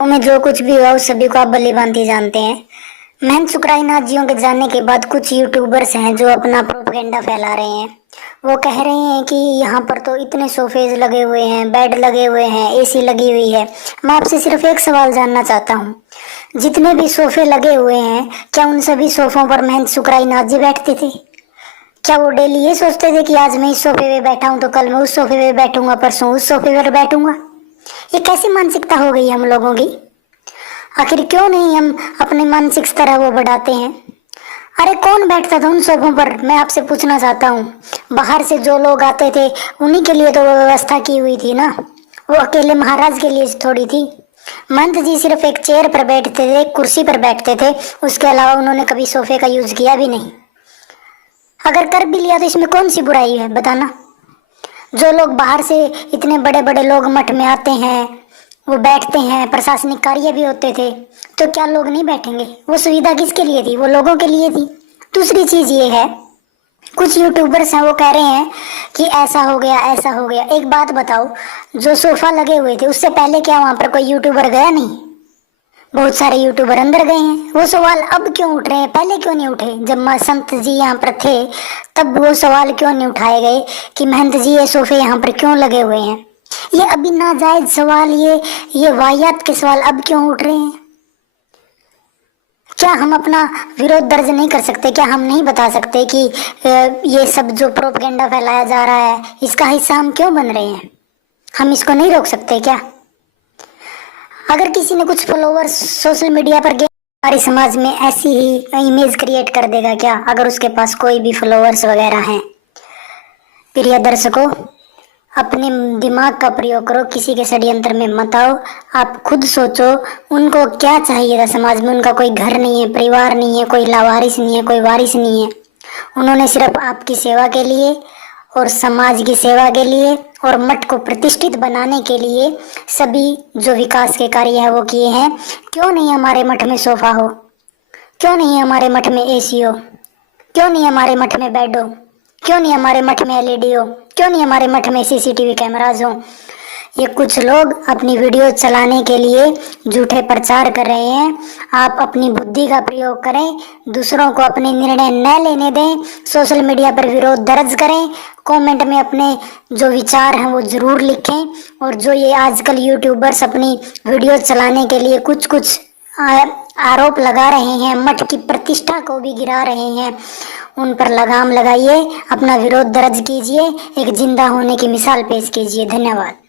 में जो कुछ भी हुआ उस सभी को आप भली भांति जानते हैं। महंत सुकराईनाथ जियों के जाने के बाद कुछ यूट्यूबर्स हैं जो अपना प्रोपेगेंडा फैला रहे हैं। वो कह रहे हैं कि यहाँ पर तो इतने सोफेज लगे हुए हैं, बेड लगे हुए हैं, एसी लगी हुई है। मैं आपसे सिर्फ एक सवाल जानना चाहता हूँ, जितने भी सोफे लगे हुए हैं क्या उन सभी सोफों पर महंत सुकराईनाथ जी बैठते थे? क्या वो डेली ये सोचते थे कि आज मैं इस सोफे पे बैठा हूँ तो कल मैं उस सोफे पे बैठूंगा, परसों उस सोफे पर बैठूंगा? ये कैसी मानसिकता हो गई हम लोगों की? आखिर क्यों नहीं हम अपने मानसिक स्तर है वो बढ़ाते हैं? अरे कौन बैठता था उन सोफों पर, मैं आपसे पूछना चाहता हूँ। बाहर से जो लोग आते थे उन्हीं के लिए तो वो व्यवस्था की हुई थी ना, वो अकेले महाराज के लिए थोड़ी थी। महंत जी सिर्फ एक चेयर पर बैठते थे, एक कुर्सी पर बैठते थे, उसके अलावा उन्होंने कभी सोफे का यूज किया भी नहीं। अगर कर भी लिया तो इसमें कौन सी बुराई है बताना? जो लोग बाहर से इतने बड़े बड़े लोग मठ में आते हैं, वो बैठते हैं, प्रशासनिक कार्य भी होते थे, तो क्या लोग नहीं बैठेंगे? वो सुविधा किसके लिए थी? वो लोगों के लिए थी। दूसरी चीज ये है, कुछ यूट्यूबर्स हैं वो कह रहे हैं कि ऐसा हो गया ऐसा हो गया। एक बात बताओ, जो सोफा लगे हुए थे उससे पहले क्या वहां पर कोई यूट्यूबर गया नहीं? बहुत सारे यूट्यूबर अंदर गए हैं। वो सवाल अब क्यों उठ रहे हैं, पहले क्यों नहीं उठे? जब संत जी यहाँ पर थे तब वो सवाल क्यों नहीं उठाए गए कि महंत जी ये सोफे यहाँ पर क्यों लगे हुए हैं? ये अभी नाजायज सवाल, ये वाहियात के सवाल अब क्यों उठ रहे हैं? क्या हम अपना विरोध दर्ज नहीं कर सकते? क्या हम नहीं बता सकते कि ये सब जो प्रोपेगेंडा फैलाया जा रहा है इसका हिस्सा हम क्यों बन रहे हैं? हम इसको नहीं रोक सकते क्या? अगर किसी ने कुछ फॉलोअर्स सोशल मीडिया पर हमारे समाज में ऐसी ही इमेज क्रिएट कर देगा क्या, अगर उसके पास कोई भी फॉलोअर्स वगैरह हैं? प्रिय दर्शकों, अपने दिमाग का प्रयोग करो, किसी के षड्यंत्र में मत आओ। आप खुद सोचो उनको क्या चाहिए था समाज में। उनका कोई घर नहीं है, परिवार नहीं है, कोई लावारिस नहीं है, कोई वारिस नहीं है। उन्होंने सिर्फ आपकी सेवा के लिए और समाज की सेवा के लिए और मठ को प्रतिष्ठित बनाने के लिए सभी जो विकास के कार्य है वो किए हैं। क्यों नहीं हमारे मठ में सोफा हो? क्यों नहीं हमारे मठ में एसी हो? क्यों नहीं हमारे मठ में बेड हो? क्यों नहीं हमारे मठ में एलईडी हो? क्यों नहीं हमारे मठ में सीसीटीवी कैमराज हो? ये कुछ लोग अपनी वीडियो चलाने के लिए झूठे प्रचार कर रहे हैं। आप अपनी बुद्धि का प्रयोग करें, दूसरों को अपने निर्णय न लेने दें, सोशल मीडिया पर विरोध दर्ज करें, कमेंट में अपने जो विचार हैं वो जरूर लिखें। और जो ये आजकल यूट्यूबर्स अपनी वीडियो चलाने के लिए कुछ कुछ आरोप लगा रहे हैं, मठ की प्रतिष्ठा को भी गिरा रहे हैं, उन पर लगाम लगाइए, अपना विरोध दर्ज कीजिए, एक जिंदा होने की मिसाल पेश कीजिए। धन्यवाद।